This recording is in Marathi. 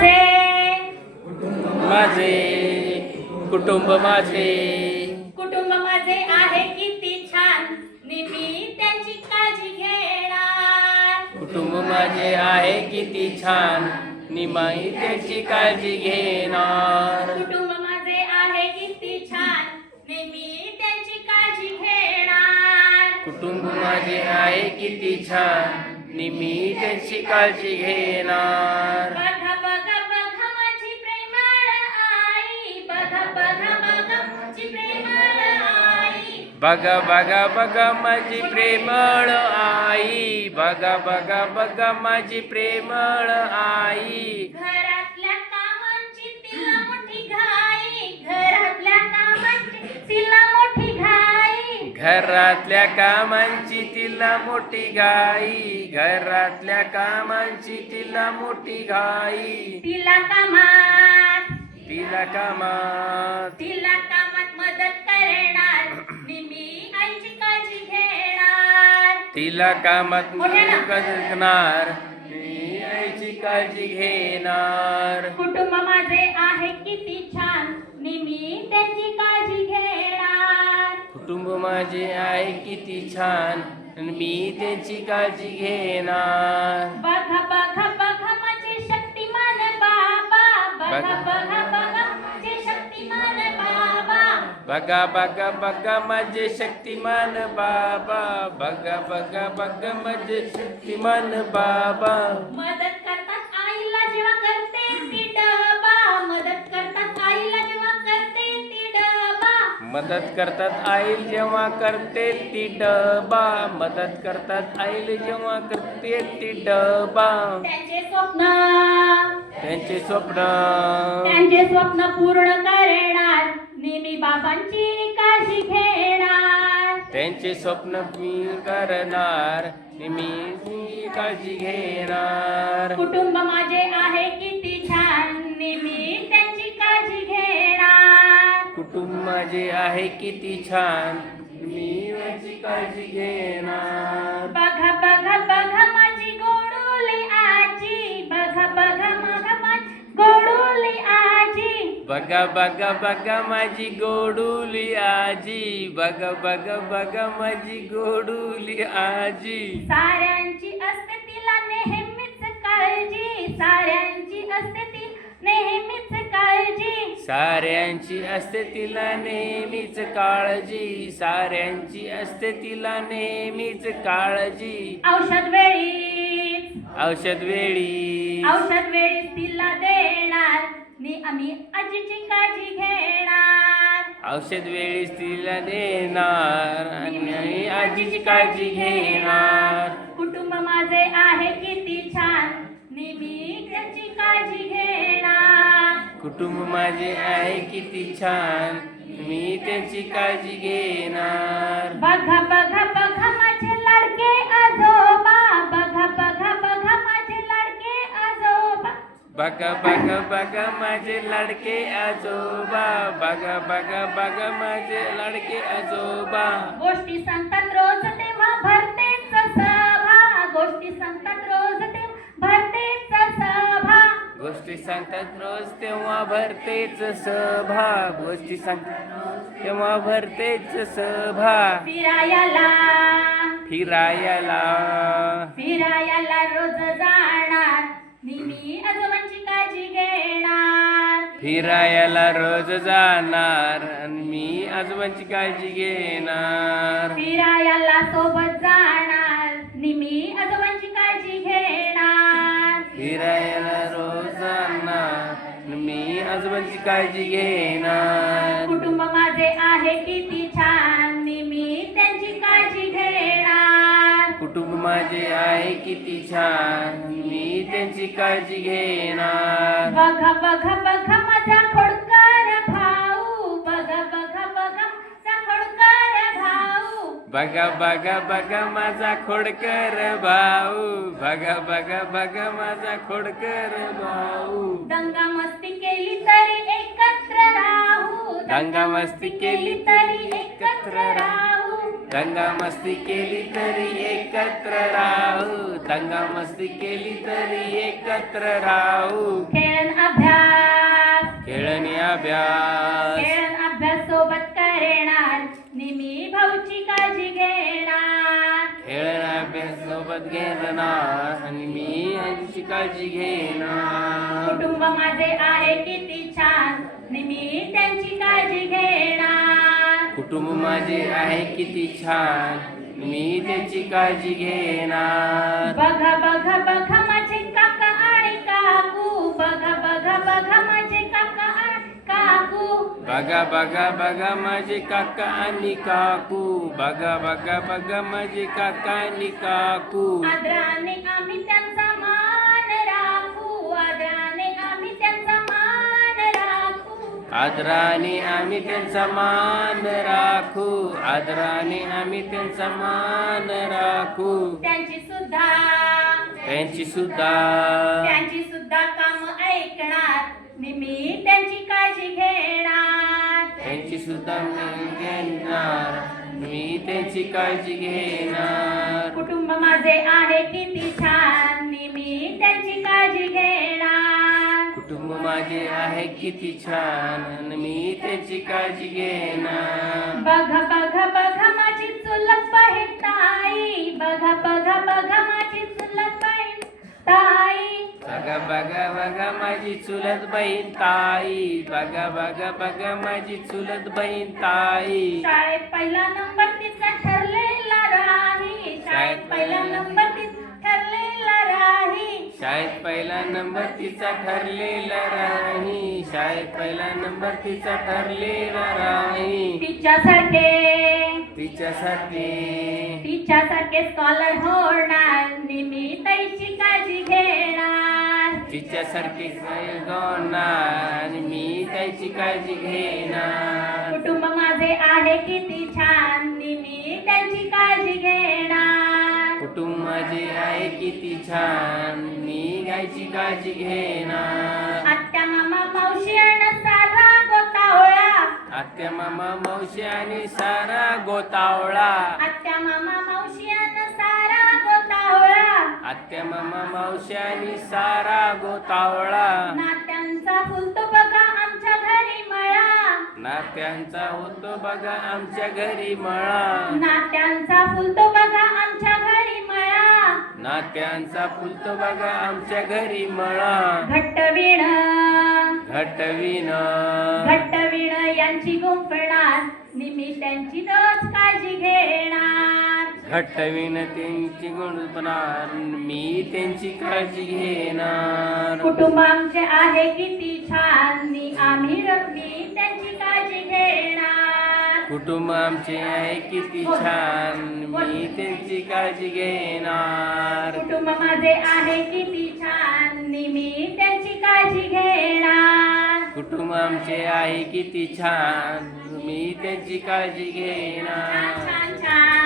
माझे. माझे. कुटुंब माझे. कुटुंब माझे आहे किती छान. नेहमी त्यांची काळजी घेणार. कुटुंब माझे आहे किती छान. निमाई त्याची काळजी घेणार. कुटुंब माझे आहे किती छान. नेहमी त्यांची काळजी घेणार. कुटुंब माझे आहे किती छान. निमी त्याची काळजी घेणार. बघा बघा बघा माझी प्रेमळ आई. बघा बघा बघा माझी प्रेमळ आई. घरातल्या कामांची तिला मोठी घाई. घरातल्या कामांची तिला मोठी घाई. घरातल्या कामांची तिला मोठी घाई. घरातल्या कामांची तिला मोठी घाई. तिला कामात. तिला कामात. तिला कामात मदत करणार. तिला कामात. करणार मी आईची काळजी घेणार कुटुंब माझे आहे किती छान नेहमी त्यांची काळजी घेणार कुटुंब माझे आहे किती छान मी त्यांची काळजी घेणार बघा बघा बघा माझे शक्तिमान बाबा बघा बघा. बघा बघा बघा माझे शक्तिमान बाबा. बघा बघा बघा माझे शक्तिमान बाबा. मदत करतात आईला जेव्हा करते ती डबा. मदत करतात आईला जेव्हा करते ती डबा. मदत करतात आईल जेव्हा करते ती डबा. मदत करतात आईल जेव्हा करते ती डबा. त्यांचे स्वप्न. त्यांचे स्वप्न. त्यांचे स्वप्न पूर्ण करणार. नेहमी बाबांची काळजी घेणार. त्यांचे स्वप्न मी करणार मी काळजी घेणार. कुटुंब माझे आहे किती छान नेहमी त्यांची काळजी घेणार. कुटुंब माझे आहे किती छान मी माझी काळजी घेणार. बघा बघा बघा माझी गोडोली आजी. बघा बघा बघा बघा बघा माझी गोडुली आजी. बघा बघा बघा माझी गोडुली आजी. साऱ्यांची असते तिला नेहमीच काळजी. साऱ्यांची असते ती नेहमीच काळजी. साऱ्यांची असते तिला नेहमीच काळजी. साऱ्यांची असते तिला नेहमीच काळजी. औषध वेळी औषध वेळी औषध वेळी तिला देणार. ने आम्ही आजीची काळजी घेणार. औषध वेळीच तिला देणार आणि आजीची काळजी घेणार. कुटुंब माझे आहे किती छान. नेहमी त्याची काळजी घेणार. कुटुंब माझे आहे किती छान. मी त्याची काळजी घेणार. बघा बघा बघा बघा बघा बघा माझे लाडके आजोबा. बघा बघा बघा माझे लाडके आजोबा. गोष्टी सांगतात रोज तेव्हा भरतेच सभा. गोष्टी सांगतात रोज तेव्हा भरतेच सभा. गोष्टी सांगतात रोज तेव्हा भरतेच सभा. गोष्टी सांगतात रोज तेव्हा भरतेच सभा. फिरायला. फिरायला. फिरायला रोज जाणार मी आजोबांची काळजी घेणार. फिरायला सोबत जाणार नेहमी आजोबांची काळजी घेणार. फिरायला रोज जाणार मी आजोबांची काळजी घेणार. कुटुंब माझे आहे किती छान नेहमी त्यांची काळजी घेणार. कुटुंब माझे आहे किती छान मी त्यांची काळजी घेणार. बघा बघा बघा माझा खोडकर भाऊ. बघा बघा बघा माझा खोडकर भाऊ. बघा बघा बघा माझा खोडकर भाऊ. बघा बघा बघा माझा खोडकर भाऊ. दंगा मस्ती केली तरी एकत्र राहू. दंगा मस्ती केली तरी एकत्र राहू. दंगा मस्ती केली तरी एकत्र राहू. दंगा मस्ती केली तरी एकत्र राहू. अभ्यास. खेळत अभ्यास सोबत करणार निमी भाऊची काळजी घेणार. खेळत अभ्यास सोबत घेणार आणि मी यांची काळजी घेणार. कुटुंब माझे आहे किती छान निमी त्यांची काळजी घेणार. कुटुंब माझे आहे किती छान मी त्यांची काळजी घेणार. बघा बघा बघा. बघा बघा बघा माझे काका आणि काकू. बघा बघा बघा माझे काका आणि काकू. आदराने आम्ही त्यांचा मान राखू. आदराने आम्ही त्यांचा मान राखू. आदराने आम्ही त्यांचा मान राखू. आदराने आम्ही त्यांचा मान राखू. त्यांची सुद्धा त्यांची सुद्धा त्यांची सुद्धा काम ऐकणार. मी मी त्यांची त्यांची सुद्धा मी घेणार. मी त्यांची काळजी घेणार. कुटुंब माझे आहे किती छान. मी त्यांची काळजी घेणार. कुटुंब माझे आहे किती छान. मी त्याची काळजी घेणार. बघा बघा बघा माझी चुलत बहीण ताई. बघा बघा बघा माझी चुलत बहीण ताई. बघा बघा बघा माझी चुलत बहीण ताई. बघा बघा बघा माझी चुलत बहीण ताई. शाळेत पहिला नंबर तिचा ठरलेला राही. शाळेत पहिला नंबर तिचा ठरलेला राही. शाळेत पहिला नंबर तिचा ठरलेला राही. शाळेत पहिला नंबर तिचा ठरलेला राही. तिच्यासारखे तिच्यासाठी. तिच्यासारखे स्कॉलर होणार मी ताईची काळजी घेणार. तिच्यासारखी आणि मी त्याची काळजी घेणार. कुटुंब माझे आहे किती छान मी त्यांची काळजी घेणार. कुटुंब माझे आहे किती छान मी गायची काळजी घेणार. आत्या मामा मावशी आणि आत्या मामा मावशी आणि सारा गोतावळा. आत्या मामा मावशी आणि सारा गोतावळा. आत्या मामा मावशी आणि सारा गोतावळा. नात्यांचा फुलतो बघा आमच्या घरी मळा. नात्यांचा होतो बघा आमच्या घरी मळा. नात्यांचा फुलतो बघा आमच्या घरी मळा. नात्यांचा फुलतो बघा आमच्या घरी मळा. घट्ट विण. घटवीन घट्ट विण यांची गुंफणार मी त्यांची रोज काळजी घेणार. घटवीन त्यांची गुणपणार मी त्यांची काळजी घेणार. कुटुंब आमचे आहे किती छान मी आम्ही र- मी त्यांची काळजी घेणार. कुटुंब आमचे आहे किती छान मी त्यांची काळजी घेणार. कुटुंब माझे आहे किती छान मी त्यांची काळजी घेणार. कुटुंब आमचे आहे किती छान. मी त्यांची काळजी घेणार. छान छान.